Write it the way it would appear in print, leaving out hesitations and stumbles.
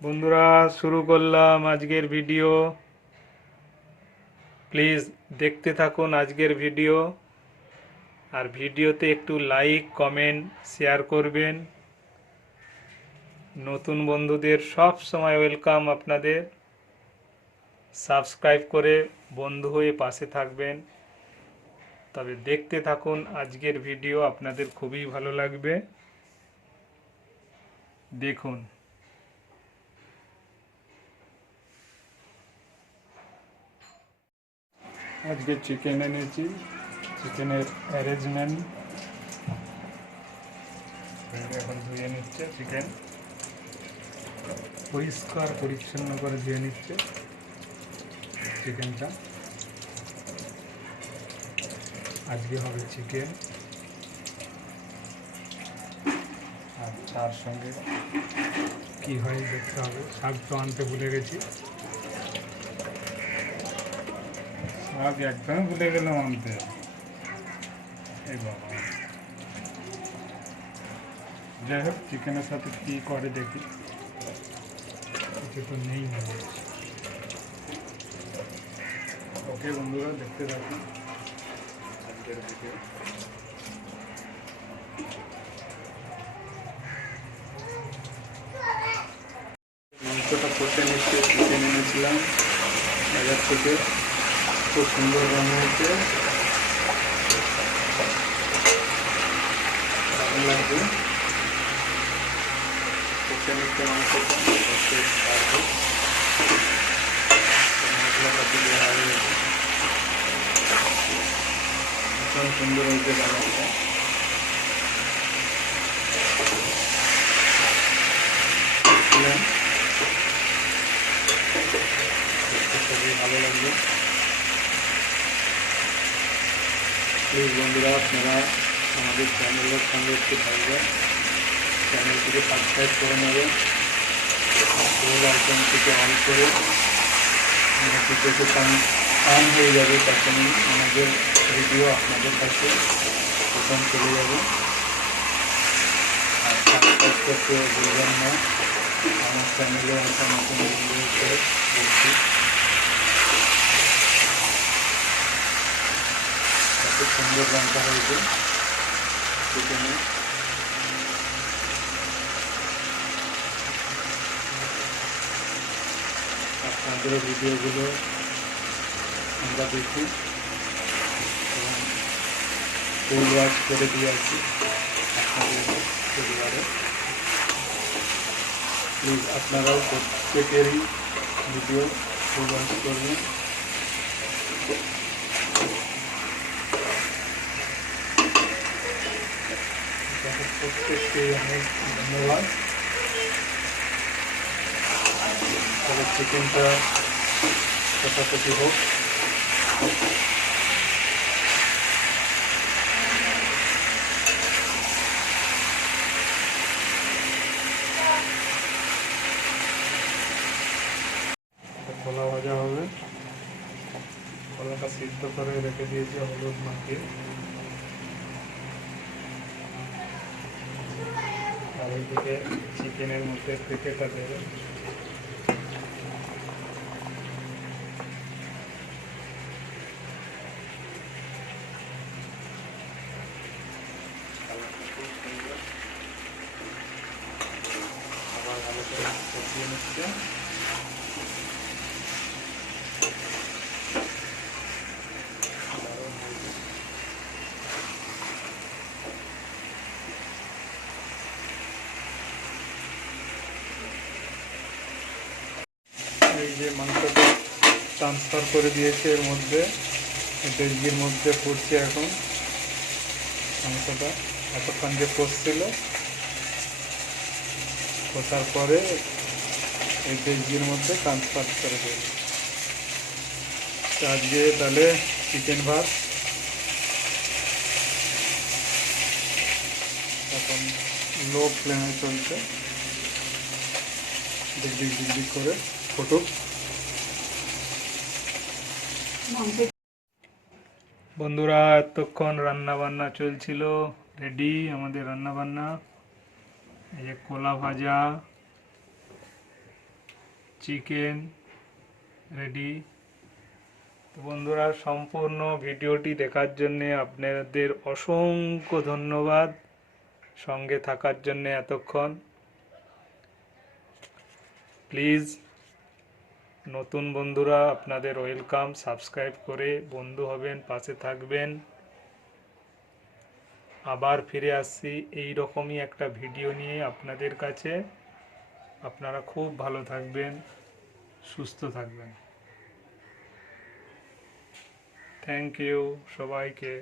বন্ধুরা, শুরু করলাম আজকের ভিডিও। প্লিজ দেখতে থাকুন আজকের ভিডিও। আর ভিডিওতে একটু লাইক, কমেন্ট, শেয়ার করবেন। নতুন বন্ধুদের সব সময় ওয়েলকাম আপনাদের। সাবস্ক্রাইব করে বন্ধু হয়ে পাশে থাকবেন। তবে দেখতে থাকুন আজকের ভিডিও, আপনাদের খুবই ভালো লাগবে। দেখুন। আজকে চিকেন এনেছি। চিকেনের অ্যারেঞ্জমেন্ট এখন ধুয়ে নিচ্ছে। চিকেন পরিষ্কার পরিচ্ছন্ন করে ধুয়ে নিচ্ছে চিকেনটা। আজকে হবে চিকেন, আর তার সঙ্গে কি হয় দেখতে হবে। শাক তো আনতে ভুলে গেছি, শাক একদমই ভুলে গেলাম আনতে। এই বাবা, যাই হোক, চিকেনের সাথে কী করে দেখি। কিছু তো নেই মনে হচ্ছে। ওকে বন্ধুরা, দেখতে থাকুন আজকের ভিডিও। মাংসটা কষে নিচ্ছে। চিকেন এনেছিলাম বাজার থেকে, খুব সুন্দর রং হয়েছে, দারুণ লাগবে। কষে নিচ্ছে মাংসটা, কষে কাটবো। মশলাপাতি দেওয়া হয়ে গেছে, ভীষণ সুন্দর হয়েছে কালারটা। খুবই ভালো লাগবে। প্লিজ বন্ধুরা, আপনারা আমাদের চ্যানেলের সঙ্গে একটু থাকবেন। চ্যানেলটিকে সাবস্ক্রাইব করে নেবেন, বেল আইকনটিকে অন করে নোটিফিকেশান অন হয়ে যাবে। তখনই আমাদের ভিডিও আপনাদের কাছে প্রথম চলে যাবে। আর সাবস্ক্রাইব করতে ভুলবেন না। আমার চ্যানেলে একটা নতুন ভিডিওতে বলছি, খুব সুন্দর রঙটা হয়েছে চিকেনে। আপনাদের ভিডিওগুলো আমরা দেখি এবং ফুল ওয়াচ করে দিয়ে আছি আপনাদের পরিবারে। প্লিজ আপনারাও প্রত্যেকেরই ভিডিও ফুল ওয়াচ করবেন। প্রত্যেককে অনেক ধন্যবাদ। তবে চিকেনটা কষাকষি হোক। কলা ভাজা হবে। কলাটা সিদ্ধ করে রেখে দিয়েছি হলুদ মাখিয়ে। আর এইদিকে চিকেনের মধ্যে পেঁপেটা দেবে। আবার ভালো করে কষিয়ে নিচ্ছে। এই যে মাংসটা ট্রান্সফার করে দিয়েছে এর মধ্যে, ডেচকির মধ্যে পড়ছে এখন মাংসটা। এতক্ষণ যে কষছিল, কষার পরে এই ডেচকির মধ্যে ট্রান্সফার করে দেবে। আজকে তাহলে চিকেন ভাত এখন লো ফ্লেমে চলছে, ডিগডিগ ডিগডিগ করে ফুটুক। বন্ধুরা, এতক্ষণ রান্না বান্না চলছিল, রেডি আমাদের রান্না বান্না। এই যে কলা ভাজা, চিকেন রেডি। তো বন্ধুরা, সম্পূর্ণ ভিডিওটি দেখার জন্যে আপনাদের অসংখ্য ধন্যবাদ, সঙ্গে থাকার জন্য এতক্ষণ। প্লিজ নতুন বন্ধুরা আপনাদের ওয়েলকাম, সাবস্ক্রাইব করে বন্ধু হবেন, পাশে থাকবেন। আবার ফিরে আসছি এই রকমই একটা ভিডিও নিয়ে আপনাদের কাছে। আপনারা খুব ভালো থাকবেন, সুস্থ থাকবেন। থ্যাংক ইউ সবাইকে।